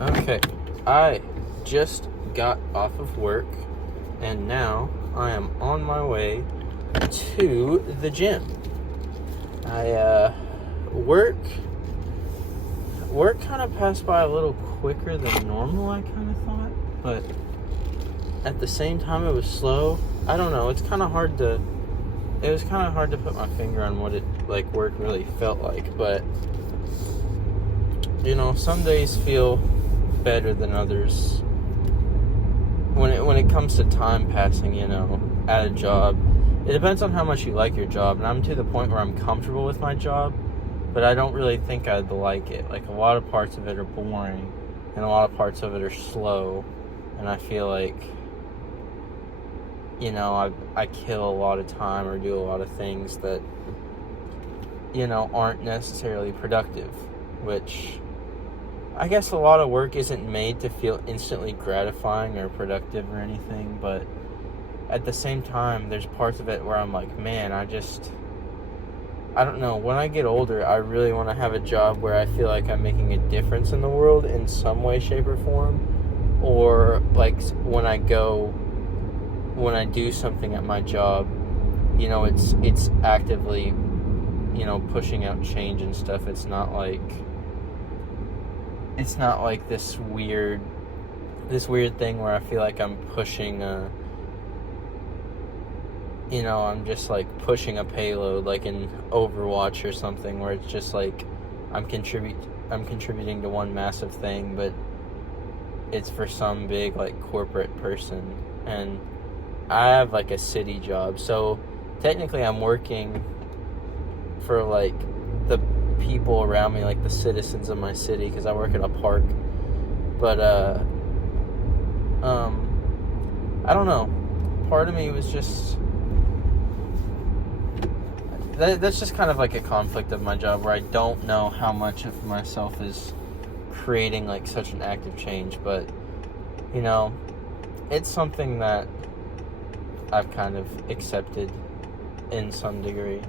Okay, I just got off of work, and now I am on my way to the gym. Work kind of passed by a little quicker than normal, I kind of thought, but at the same time it was slow. I don't know, it was kind of hard to put my finger on what work really felt like, but some days feel better than others when it comes to time passing, at a job. It depends on how much you like your job, and I'm to the point where I'm comfortable with my job, but I don't really think I'd like it. Like, a lot of parts of it are boring, and a lot of parts of it are slow, and I feel like, I kill a lot of time or do a lot of things that, aren't necessarily productive, which I guess a lot of work isn't made to feel instantly gratifying or productive or anything, but at the same time, there's parts of it where I'm like, man, I don't know, when I get older, I really want to have a job where I feel like I'm making a difference in the world in some way, shape, or form, or like when I do something at my job, it's actively, pushing out change and stuff. It's not like this weird thing where I feel like I'm pushing I'm just like pushing a payload like in Overwatch or something, where it's just like I'm contributing to one massive thing, but it's for some big like corporate person. And I have like a city job, so technically I'm working for like the people around me, like the citizens of my city, because I work at a park. But I don't know, part of me was just that's just kind of like a conflict of my job, where I don't know how much of myself is creating like such an active change, but it's something that I've kind of accepted in some degree.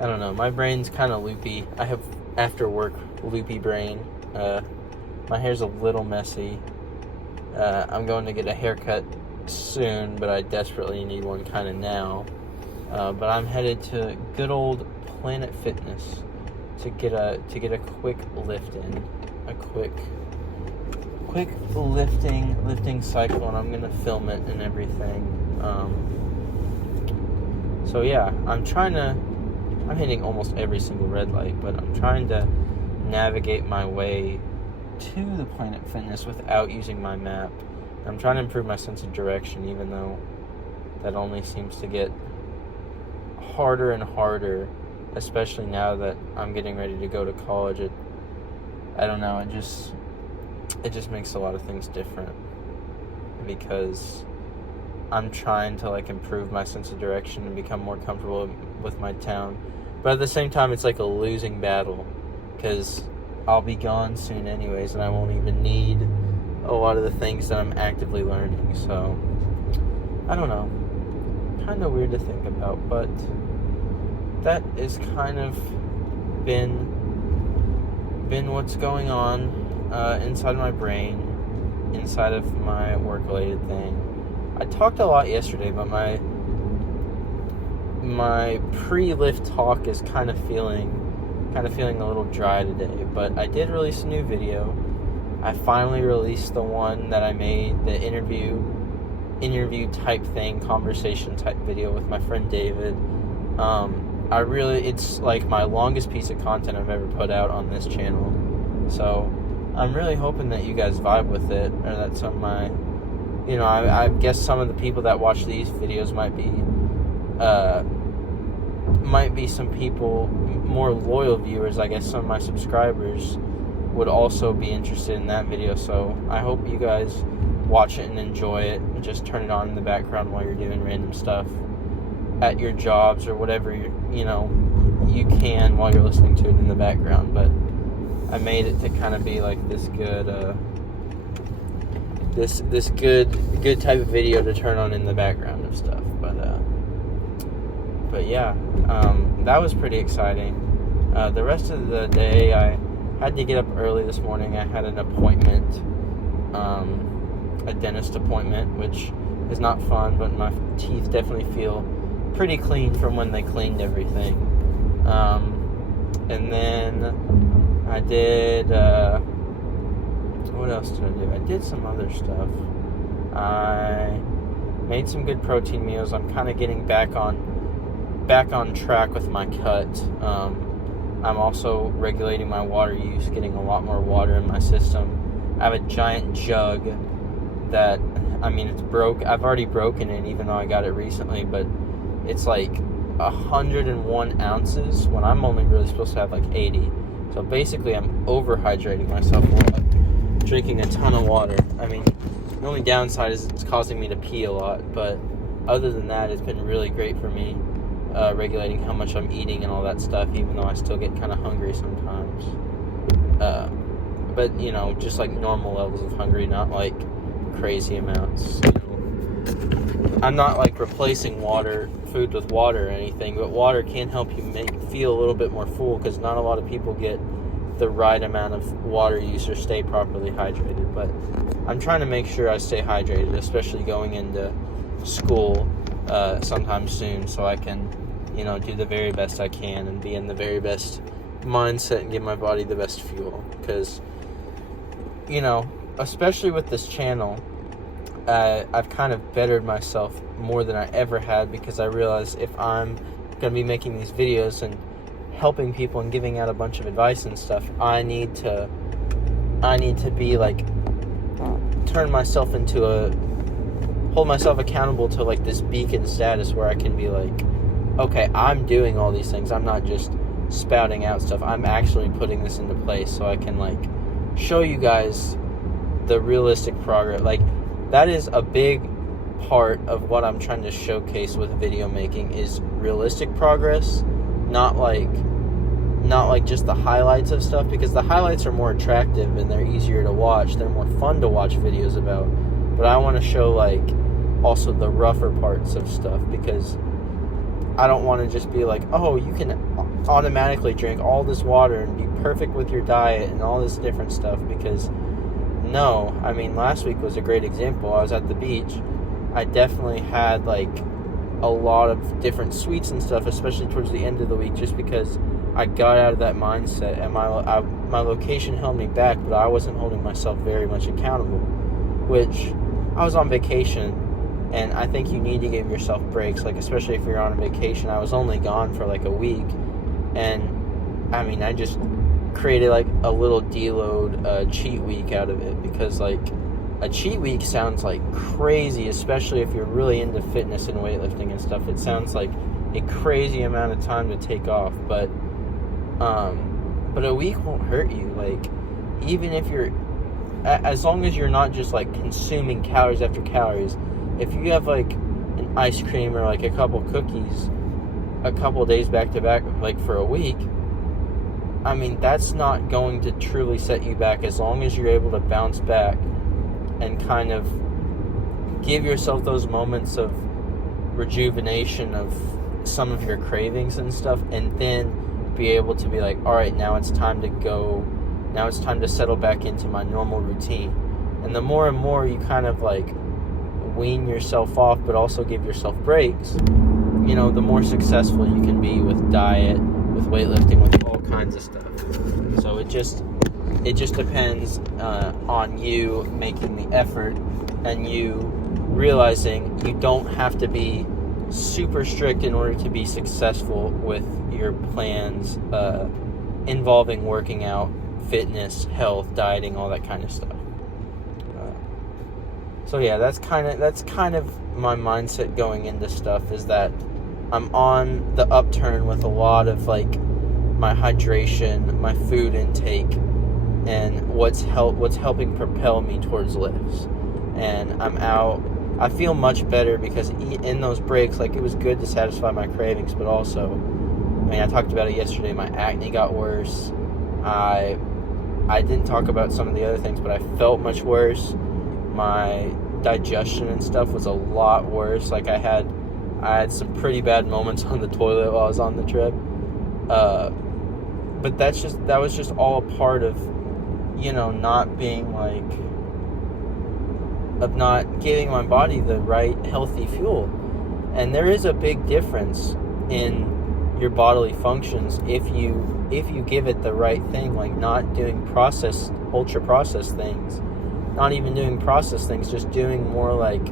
I don't know, my brain's kind of loopy. I have after work loopy brain. My hair's a little messy. I'm going to get a haircut soon, but I desperately need one kind of now. But I'm headed to good old Planet Fitness to get a quick lift in, a quick lifting cycle, and I'm gonna film it and everything. So yeah, I'm hitting almost every single red light, but I'm trying to navigate my way to the Planet Fitness without using my map. I'm trying to improve my sense of direction, even though that only seems to get harder and harder, especially now that I'm getting ready to go to college. I don't know, it just makes a lot of things different, because I'm trying to like improve my sense of direction and become more comfortable with my town. But at the same time, it's like a losing battle, because I'll be gone soon anyways, and I won't even need a lot of the things that I'm actively learning. So I don't know, kind of weird to think about, but that is kind of been what's going on inside my brain, inside of my work-related thing. I talked a lot yesterday, but my pre-lift talk is kind of feeling a little dry today. But I did release a new video. I finally released the one that I made, the interview type thing, conversation type video with my friend David. It's like my longest piece of content I've ever put out on this channel. So I'm really hoping that you guys vibe with it, or that some of my, I guess some of the people that watch these videos might be some people, more loyal viewers. I guess some of my subscribers would also be interested in that video. So I hope you guys watch it and enjoy it, and just turn it on in the background while you're doing random stuff at your jobs or whatever you can while you're listening to it in the background. But I made it to kind of be like this good good type of video to turn on in the background of stuff. But yeah, that was pretty exciting. The rest of the day, I had to get up early this morning. I had an appointment, a dentist appointment, which is not fun, but my teeth definitely feel pretty clean from when they cleaned everything. And then I did, what else did I do? I did some other stuff. I made some good protein meals. I'm kind of getting back on track with my cut. I'm also regulating my water use, getting a lot more water in my system. I have a giant jug that, it's broke. I've already broken it, even though I got it recently, but it's like 101 ounces when I'm only really supposed to have like 80. So basically I'm overhydrating myself a lot, drinking a ton of water. The only downside is it's causing me to pee a lot, but other than that, it's been really great for me, regulating how much I'm eating and all that stuff, even though I still get kind of hungry sometimes. But, just like normal levels of hungry, not like crazy amounts. I'm not like replacing food with water or anything, but water can help you feel a little bit more full, because not a lot of people get the right amount of water use or stay properly hydrated. But I'm trying to make sure I stay hydrated, especially going into school sometime soon, so I can, do the very best I can and be in the very best mindset and give my body the best fuel. Because, especially with this channel, I've kind of bettered myself more than I ever had, because I realized if I'm going to be making these videos and helping people and giving out a bunch of advice and stuff, I need to be like, hold myself accountable to like this beacon status where I can be like, okay, I'm doing all these things. I'm not just spouting out stuff. I'm actually putting this into place, so I can like show you guys the realistic progress. Like, that is a big part of what I'm trying to showcase with video making, is realistic progress, not like just the highlights of stuff, because the highlights are more attractive and they're easier to watch. They're more fun to watch videos about. But I want to show like also the rougher parts of stuff, because I don't want to just be like, oh, you can automatically drink all this water and be perfect with your diet and all this different stuff, because no. Last week was a great example. I was at the beach. I definitely had like a lot of different sweets and stuff, especially towards the end of the week, just because I got out of that mindset, and my location held me back, but I wasn't holding myself very much accountable, which I was on vacation, and I think you need to give yourself breaks, like especially if you're on a vacation. I was only gone for like a week, and I just created like a little deload cheat week out of it, because like a cheat week sounds like crazy, especially if you're really into fitness and weightlifting and stuff. It sounds like a crazy amount of time to take off, but a week won't hurt you. Like, even if you're, as long as you're not just like consuming calories after calories. If you have like an ice cream or like a couple cookies a couple days back to back, like for a week, that's not going to truly set you back, as long as you're able to bounce back and kind of give yourself those moments of rejuvenation of some of your cravings and stuff, and then be able to be like, all right, now it's time to settle back into my normal routine. And the more and more you kind of like wean yourself off, but also give yourself breaks, the more successful you can be with diet, with weightlifting, with all kinds of stuff. So it just depends on you making the effort, and you realizing you don't have to be super strict in order to be successful with your plans involving working out, fitness, health, dieting, all that kind of stuff. So yeah, that's kind of my mindset going into stuff, is that I'm on the upturn with a lot of like my hydration, my food intake, and what's helping propel me towards lifts. And I feel much better, because in those breaks, like, it was good to satisfy my cravings, but also, I talked about it yesterday, my acne got worse. I didn't talk about some of the other things, but I felt much worse. My digestion and stuff was a lot worse. Like, I had some pretty bad moments on the toilet while I was on the trip. but that was just all a part of, not being of not giving my body the right healthy fuel. And there is a big difference in your bodily functions if you give it the right thing, like not doing ultra processed things, not even doing processed things, just doing more like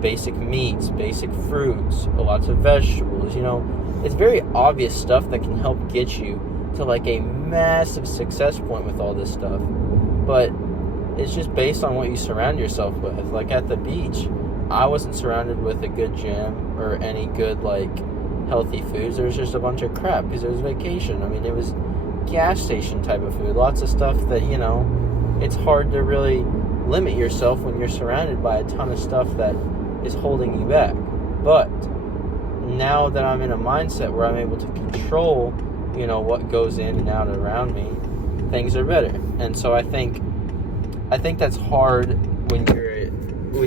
basic meats, basic fruits, lots of vegetables. It's very obvious stuff that can help get you to like a massive success point with all this stuff. But it's just based on what you surround yourself with. Like at the beach, I wasn't surrounded with a good gym or any good like healthy foods. There was just a bunch of crap because it was vacation. I mean, it was gas station type of food. Lots of stuff that, it's hard to really limit yourself when you're surrounded by a ton of stuff that is holding you back. But now that I'm in a mindset where I'm able to control, what goes in and out around me, things are better. And so I think that's hard when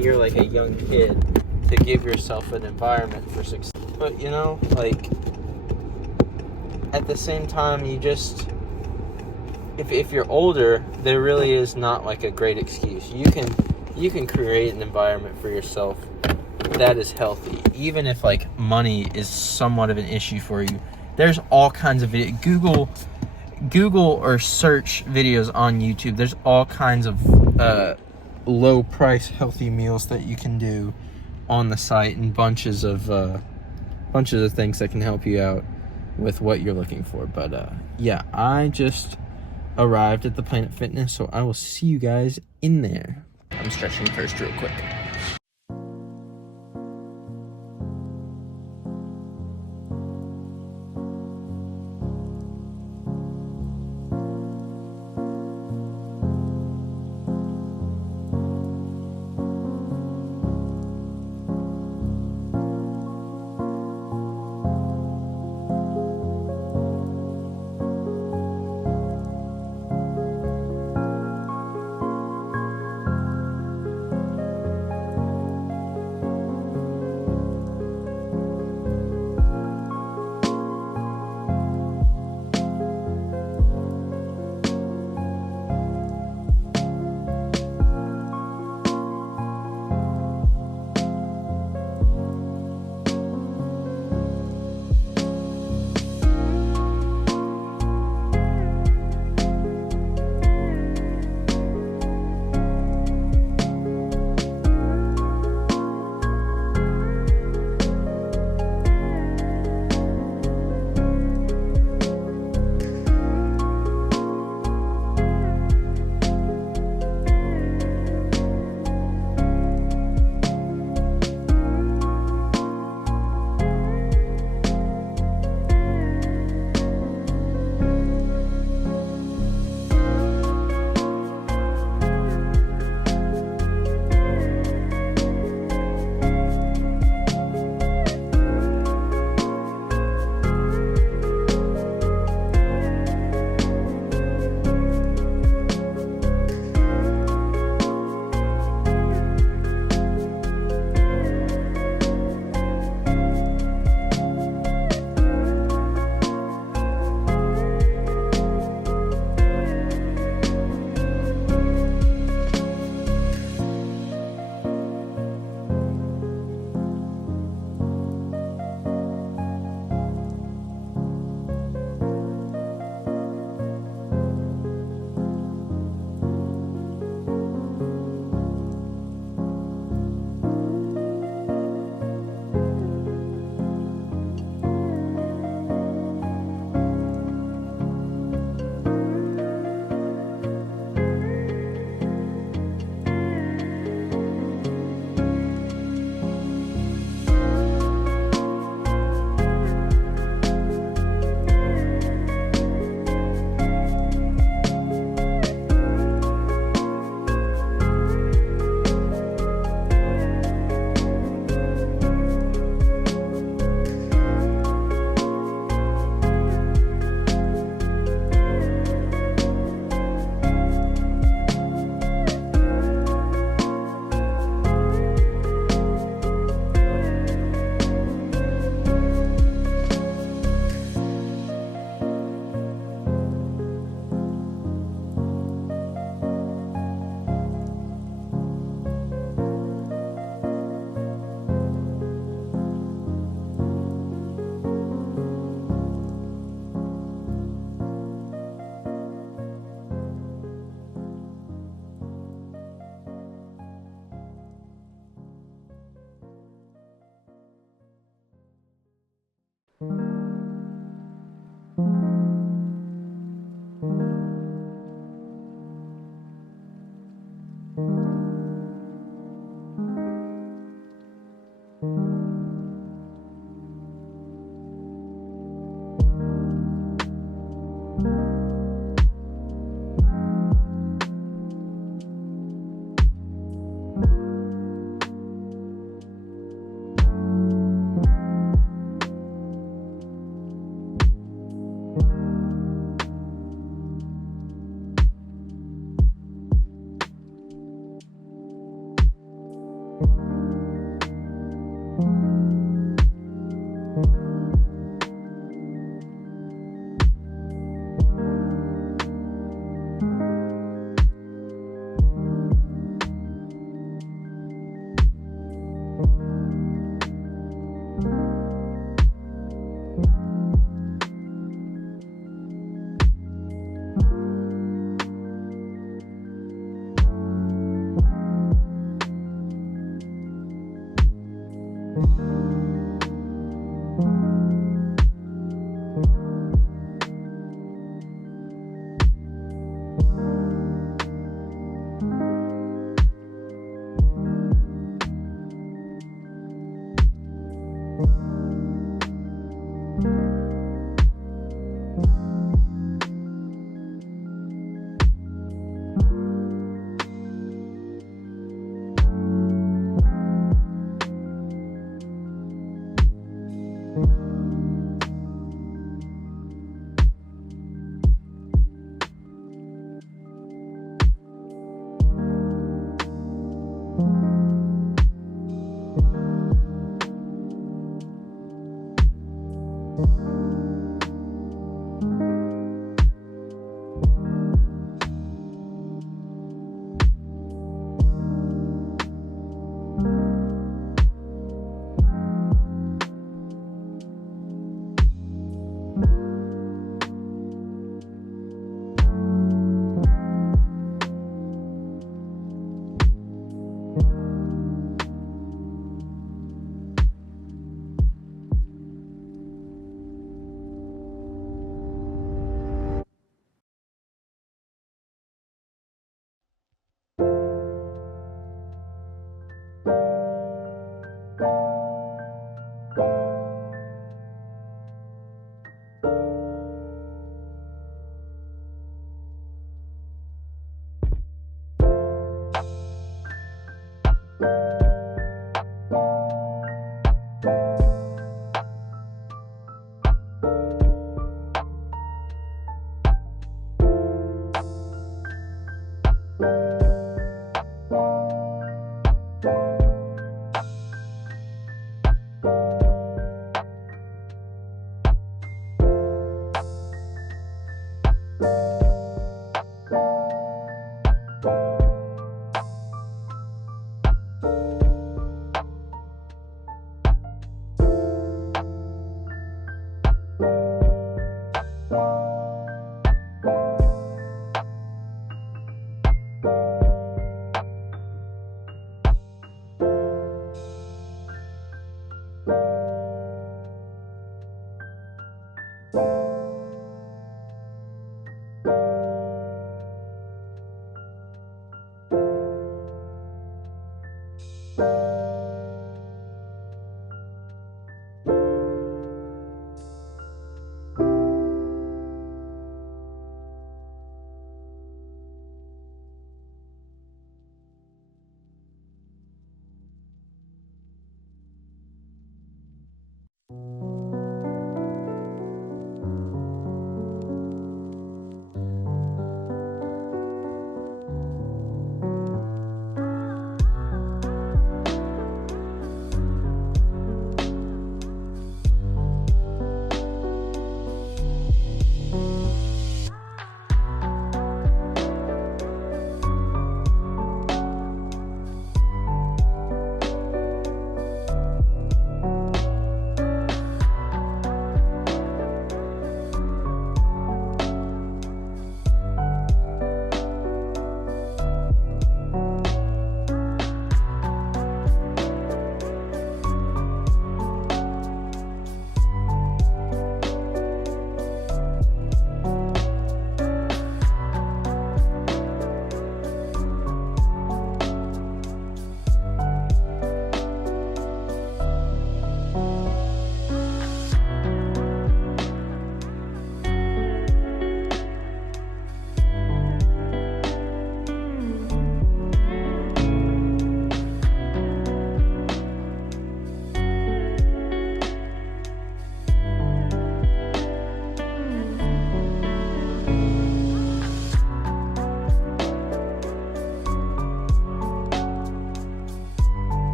you're like a young kid to give yourself an environment for success. But at the same time, you just, if you're older, there really is not like a great excuse. You can create an environment for yourself that is healthy, even if like money is somewhat of an issue for you. There's all kinds of videos. Google or search videos on YouTube. There's all kinds of low price healthy meals that you can do on the site, and bunches of things that can help you out with what you're looking for. But yeah, I just arrived at the Planet Fitness, so I will see you guys in there. I'm stretching first real quick.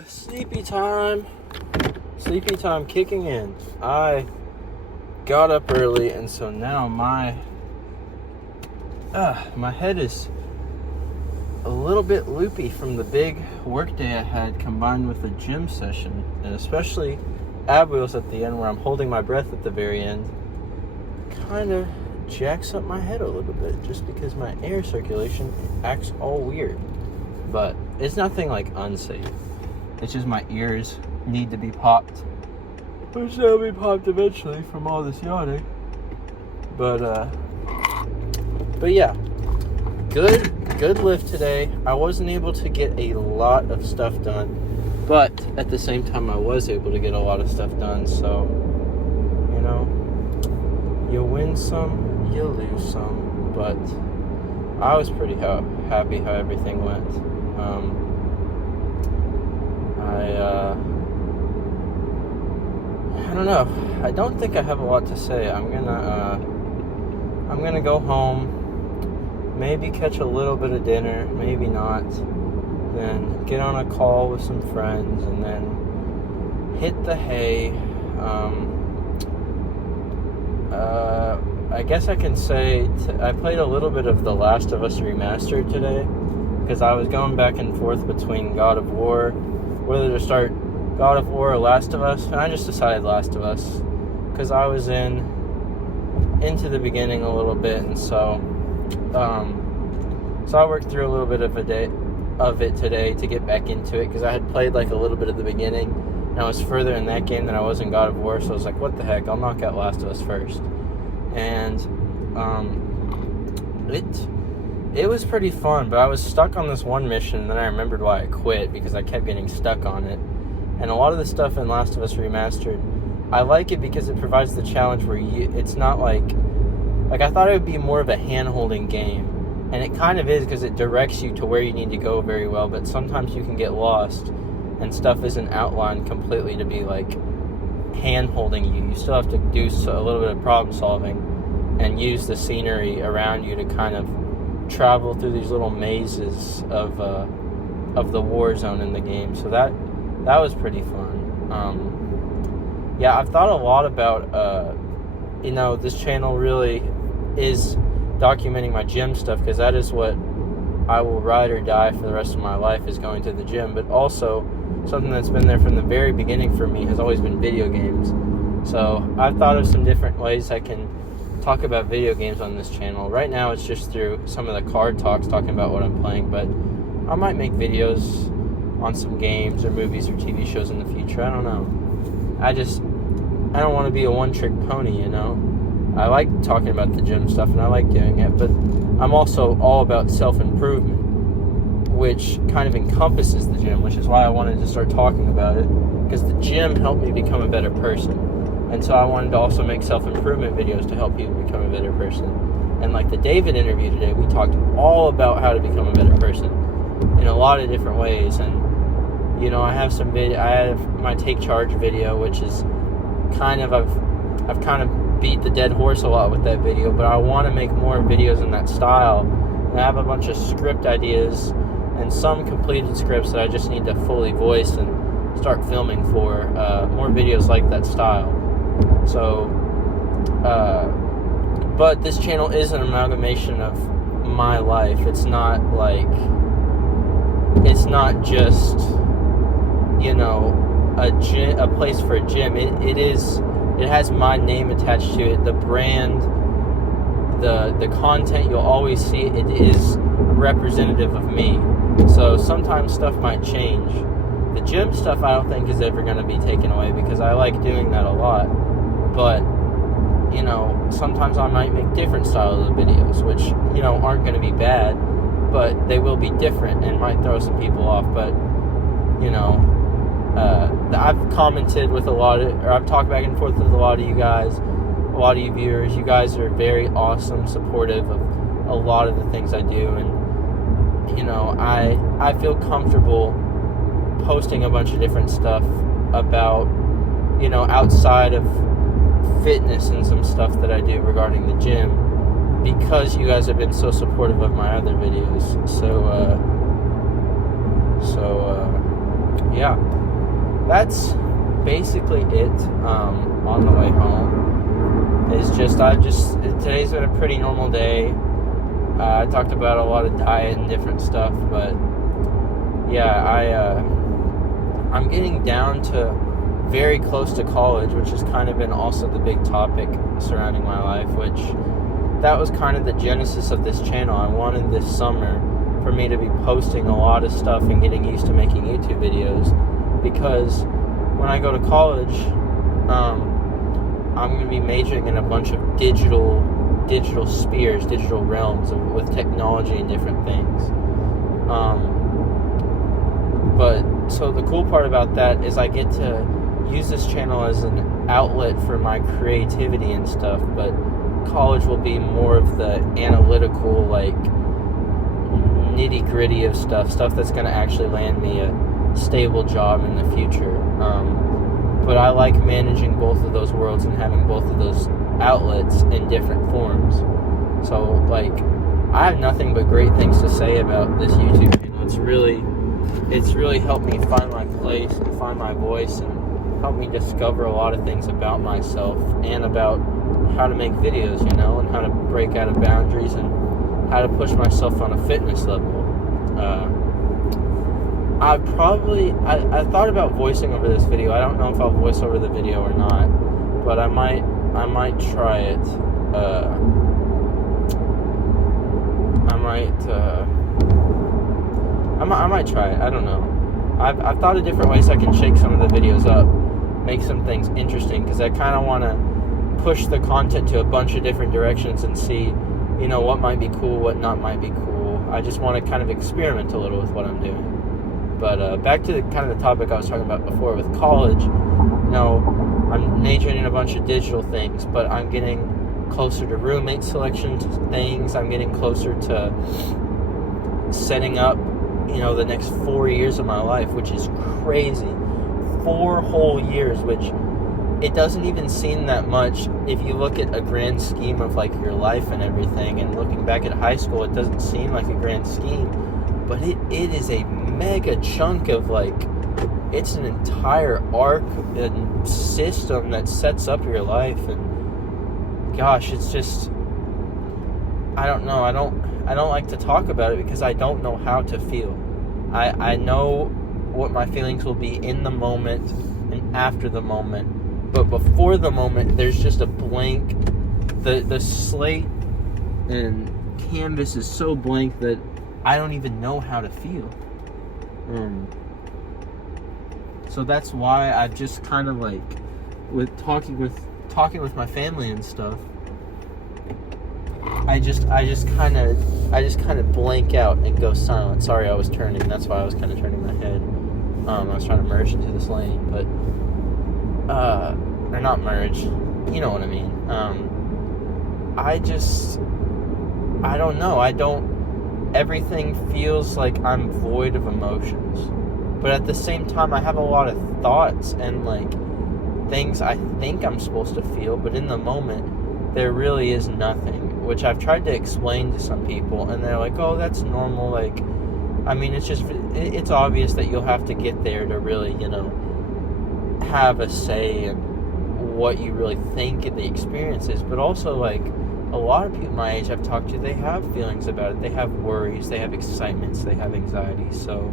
Sleepy time. Sleepy time kicking in. I got up early, and so now my head is a little bit loopy from the big work day I had combined with the gym session, and especially ab wheels at the end where I'm holding my breath at the very end kind of jacks up my head a little bit just because my air circulation acts all weird. But it's nothing like unsafe. It's just my ears need to be popped, which they'll be popped eventually from all this yawning. But yeah, good lift today. I wasn't able to get a lot of stuff done, but at the same time I was able to get a lot of stuff done. So, you know, you win some, you lose some, but I was pretty happy how everything went. I don't know. I don't think I have a lot to say. I'm gonna go home, maybe catch a little bit of dinner, maybe not, then get on a call with some friends, and then hit the hay. I guess I can say I played a little bit of The Last of Us Remastered today, because I was going back and forth between God of War, whether to start God of War or Last of Us, and I just decided Last of Us, because I was into the beginning a little bit, and so I worked through a little bit of it today to get back into it, because I had played like a little bit of the beginning, and I was further in that game than I was in God of War, so I was like, what the heck, I'll knock out Last of Us first. And it was pretty fun, but I was stuck on this one mission, and then I remembered why I quit, because I kept getting stuck on it. And a lot of the stuff in Last of Us Remastered, I like it because it provides the challenge where it's not like I thought it would be more of a hand-holding game, and it kind of is, because it directs you to where you need to go very well, but sometimes you can get lost and stuff isn't outlined completely to be like hand-holding you. You still have to do a little bit of problem solving and use the scenery around you to kind of travel through these little mazes of the war zone in the game. So that was pretty fun. Yeah, I've thought a lot about this channel really is documenting my gym stuff, because that is what I will ride or die for the rest of my life, is going to the gym. But also something that's been there from the very beginning for me has always been video games. So I've thought of some different ways I can talk about video games on this channel. Right now it's just through some of the card talks, talking about what I'm playing, but I might make videos on some games or movies or TV shows in the future. I don't know. I don't want to be a one-trick pony, you know? I like talking about the gym stuff and I like doing it, but I'm also all about self-improvement, which kind of encompasses the gym, which is why I wanted to start talking about it, because the gym helped me become a better person. And so I wanted to also make self-improvement videos to help people become a better person. And like the David interview today, we talked all about how to become a better person in a lot of different ways. And, you know, I have my Take Charge video, which is I've kind of beat the dead horse a lot with that video, but I want to make more videos in that style. And I have a bunch of script ideas and some completed scripts that I just need to fully voice and start filming for more videos like that style. So, but this channel is an amalgamation of my life. It's not just, you know, a place for a gym. It has my name attached to it. The brand, the content you'll always see, it is representative of me. So sometimes stuff might change. The gym stuff I don't think is ever going to be taken away, because I like doing that a lot. But, you know, sometimes I might make different styles of videos, which, you know, aren't going to be bad, but they will be different and might throw some people off. But, you know, I've commented with I've talked back and forth with a lot of you guys, a lot of you viewers. You guys are very awesome, supportive of a lot of the things I do, and, you know, I feel comfortable posting a bunch of different stuff about, you know, outside of fitness and some stuff that I do regarding the gym, because you guys have been so supportive of my other videos. So yeah. yeah, that's basically it. On the way home, today's been a pretty normal day. I talked about a lot of diet and different stuff, but yeah, I'm getting down to very close to college, which has kind of been also the big topic surrounding my life, which that was kind of the genesis of this channel. I wanted this summer for me to be posting a lot of stuff and getting used to making YouTube videos, because when I go to college, I'm going to be majoring in a bunch of digital spheres, digital realms with technology and different things. But so the cool part about that is I get to use this channel as an outlet for my creativity and stuff, but college will be more of the analytical, like, nitty-gritty of stuff that's going to actually land me a stable job in the future. But I like managing both of those worlds and having both of those outlets in different forms. So, like, I have nothing but great things to say about this YouTube channel. It's really helped me find my place and find my voice, and helped me discover a lot of things about myself and about how to make videos, and how to break out of boundaries and how to push myself on a fitness level. I thought about voicing over this video. I don't know if I'll voice over the video or not, but I might try it. I might try it. I don't know. I've thought of different ways I can shake some of the videos up, make some things interesting, because I kind of want to push the content to a bunch of different directions and see, what might be cool, what not might be cool. I just want to kind of experiment a little with what I'm doing. But back to the topic I was talking about before with college. I'm majoring in a bunch of digital things, but I'm getting closer to roommate selection things. I'm getting closer to setting up, the next 4 years of my life, which is crazy. 4 whole years, which it doesn't even seem that much if you look at a grand scheme of, like, your life and everything. And looking back at high school, it doesn't seem like a grand scheme, but it is a mega chunk of, like, it's an entire arc and system that sets up your life. And gosh, it's just, I don't know. I don't like to talk about it because I don't know how to feel. I know what my feelings will be in the moment and after the moment, but before the moment, there's just a blank. The slate and canvas is so blank that I don't even know how to feel. So that's why I've just kind of, like, with talking with my family and stuff, I just kind of blank out and go silent. Sorry, I was turning. That's why I was kind of turning my head. I was trying to merge into this lane, but or not merge. You know what I mean. I don't know. Everything feels like I'm void of emotions. But at the same time, I have a lot of thoughts and, like, things I think I'm supposed to feel, but in the moment, there really is nothing, which I've tried to explain to some people, and they're like, oh, that's normal. Like, I mean, it's obvious that you'll have to get there to really, have a say in what you really think the experience is. But also, like, a lot of people my age I've talked to, they have feelings about it. They have worries, they have excitements, they have anxiety. So,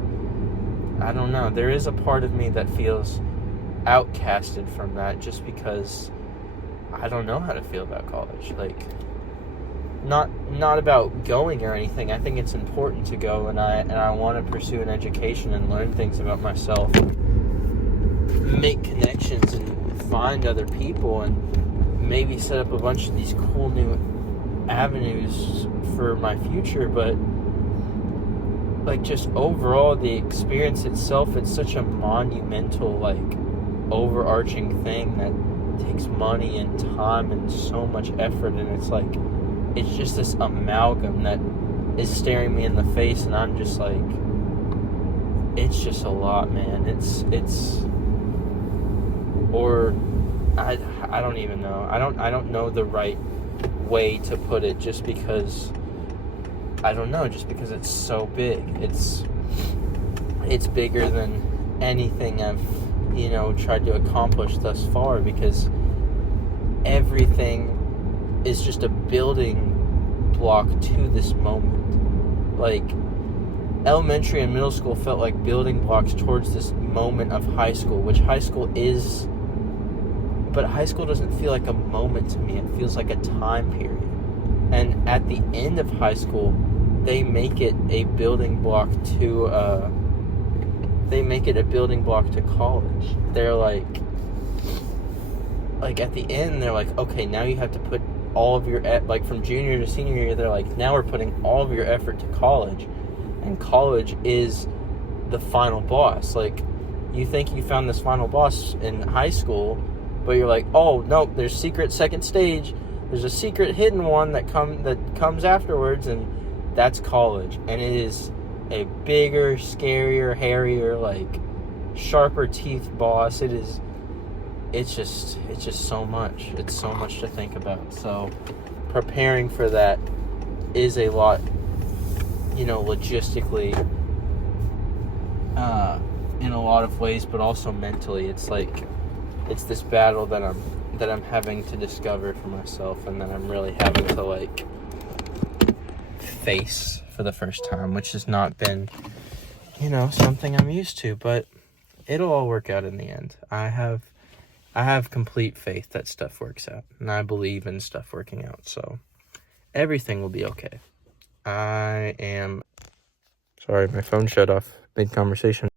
I don't know. There is a part of me that feels outcasted from that just because I don't know how to feel about college. Like, not about going or anything. I think it's important to go, and I want to pursue an education and learn things about myself, make connections and find other people, and maybe set up a bunch of these cool new avenues for my future. But, like, just overall, the experience itself, it's such a monumental, like, overarching thing that takes money and time and so much effort, and it's just this amalgam that is staring me in the face, and I'm just like, it's just a lot, man. I don't even know. I don't know the right way to put it, just because I don't know, just because it's so big. It's bigger than anything I've, tried to accomplish thus far, because everything is just a building block to this moment. Like, elementary and middle school felt like building blocks towards this moment of high school, which high school is, but high school doesn't feel like a moment to me. It feels like a time period. And at the end of high school, they make it a building block to college. They're like at the end, they're like, okay, now you have to put all of your, like from junior to senior year, they're like, now we're putting all of your effort to college, and college is the final boss. Like, you think you found this final boss in high school, but you're like, oh no, there's secret second stage, there's a secret hidden one that comes afterwards, and that's college. And it is a bigger, scarier, hairier, like sharper teeth boss. It's just so much. It's so much to think about. So preparing for that is a lot, logistically, in a lot of ways, but also mentally. It's like, it's this battle that I'm having to discover for myself, and that I'm really having to like face for the first time, which has not been, something I'm used to, but it'll all work out in the end. I have complete faith that stuff works out, and I believe in stuff working out, so everything will be okay. Sorry, my phone shut off mid-conversation.